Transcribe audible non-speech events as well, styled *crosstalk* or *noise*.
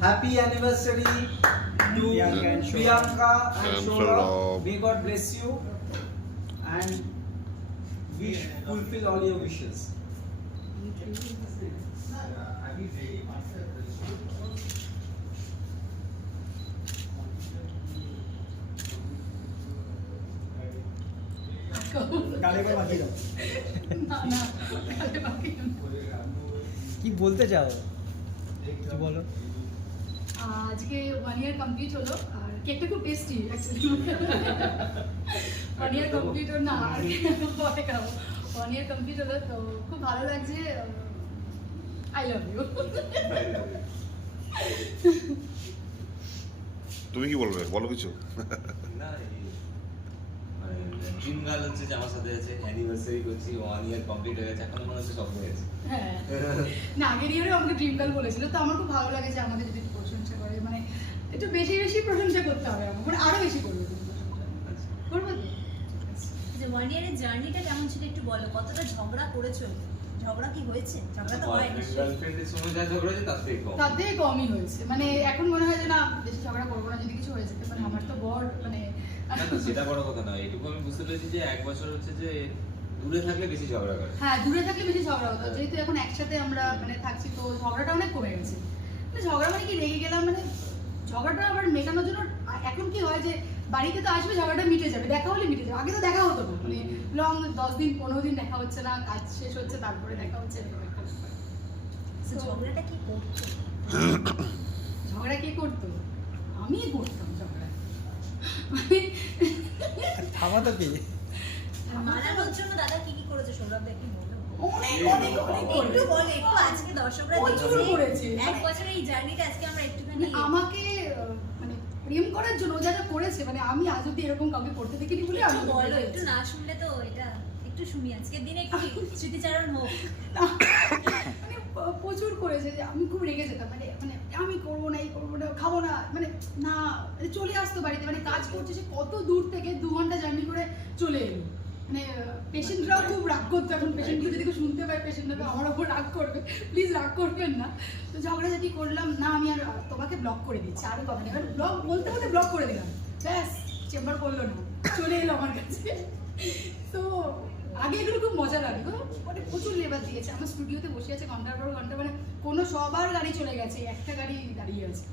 Happy anniversary to Priyanka and Shora. May God bless you and wish fulfill all your wishes. কি বলতে চাও? বলো। আজকে one year complete হলো আর কেকটা খুব tasty actually one year complete হলো না খাব। ওয়ান ইয়ার কমপ্লিট হলো তো খুব ভালো লাগছে আই লাভ ইউ তুমি কি বলবে? বলো কিছু। না ড্রিম গার্ল হচ্ছে যে আমার সাথে আছে অ্যানিভার্সারি করছি ওয়ান ইয়ার কমপ্লিট হয়ে গেছে এখনও মনে হচ্ছে স্বপ্ন হয়েছে হ্যাঁ। না আগের ইয়ারেও আমাকে ড্রিম গার্ল বলেছিল তো আমার খুব ভালো লাগে যে আমাদের যদি প্রশংসা করে মানে একটু বেশি বেশি প্রশংসা করতে হবে আমার মানে আরও বেশি করবে? যে ওয়ান ইয়ারের জার্নিটা কেমন ছিল একটু বলো? কতটা ঝগড়া করেছ? ঝগড়া কি হয়েছে? ঝগড়া তো হয় গার্লফ্রেন্ডের সময় যা ঝগড়া হয়েছে তার থেকে কম। তার থেকে কমই হয়েছে। মানে এখন মনে হয় যে না বেশি ঝগড়া করব না যদি কিছু হয়ে যেতে পারে। আমার তো বর মানে না না সেটা বড় কথা নয়। এটুকু আমি বুঝতে পেরেছি যে এক বছর হচ্ছে যে দূরে থাকলে বেশি ঝগড়া করে। হ্যাঁ দূরে থাকলে বেশি ঝগড়া হতো যেহেতু এখন একসাথে আমরা মানে থাকছি তো ঝগড়াটা অনেক কমে গেছে। মানে ঝগড়া মানে কি? রেগে গেলাম মানে ঝগড়াটা আবার মেটানোর জন্য এখন কি হয় যে বাড়িতে তো আসবে ঝগড়াটা মিটে যাবে দেখা হলে মিটে যাবে। আগে তো দেখা হতো না। মানে লং দশ দিন পনেরো দিন দেখা হচ্ছে না কাজ শেষ হচ্ছে তারপরে দেখা হচ্ছে এরকম একটা ঝগড়াটা কি করছ ঝগড়া কে করতো? আমি করতাম। থামা তো কি দাদা কি কি করেছ সৌরভ দেখি অনেক অনেক অনেক। একটু করেছে। একটু আজকে দর্শকরা প্রচুর করেছে। এক বছরের এই জার্নিটা আজকে আমরা একটুখানি মানে আমাকে মানে প্রেম করার জন্য ও যা যা করেছে মানে আমি আজ অব্দি এরকম কাউকে করতে দেখিনি বলে আমি একটু বলো একটু না শুনলে তো এটা একটু শুনি আজকের দিনে একটু *laughs* স্মৃতিচারণ হোক। করেছে যে আমি খুব রেগে যেতাম মানে মানে আমি করব না এই করব না খাব না মানে না মানে চলে আসতো বাড়িতে মানে কাজ করছে সে কত দূর থেকে দু ঘণ্টা জার্নি করে চলে এলো। মানে পেশেন্টরাও খুব রাগ করতো এখন পেশেন্টগুলো যদি কেউ শুনতে পায় পেশেন্টরা আমার ওপর রাগ করবে প্লিজ রাগ করবেন না। তো ঝগড়াঝাটি করলাম না আমি আর তোমাকে ব্লক করে দিচ্ছি আরও কথা এবার ব্লক বলতে বলতে ব্লক করে দিলাম। ব্যাস চেম্বার করল না চলে এলো আমার কাছে। তো আগে এগুলো খুব মজা লাগে। মানে প্রচুর লেবার দিয়েছে আমার স্টুডিওতে বসে আছে ঘণ্টার পর ঘণ্টা মানে কোনো সবার গাড়ি চলে গেছে, একটা গাড়ি দাঁড়িয়ে আছে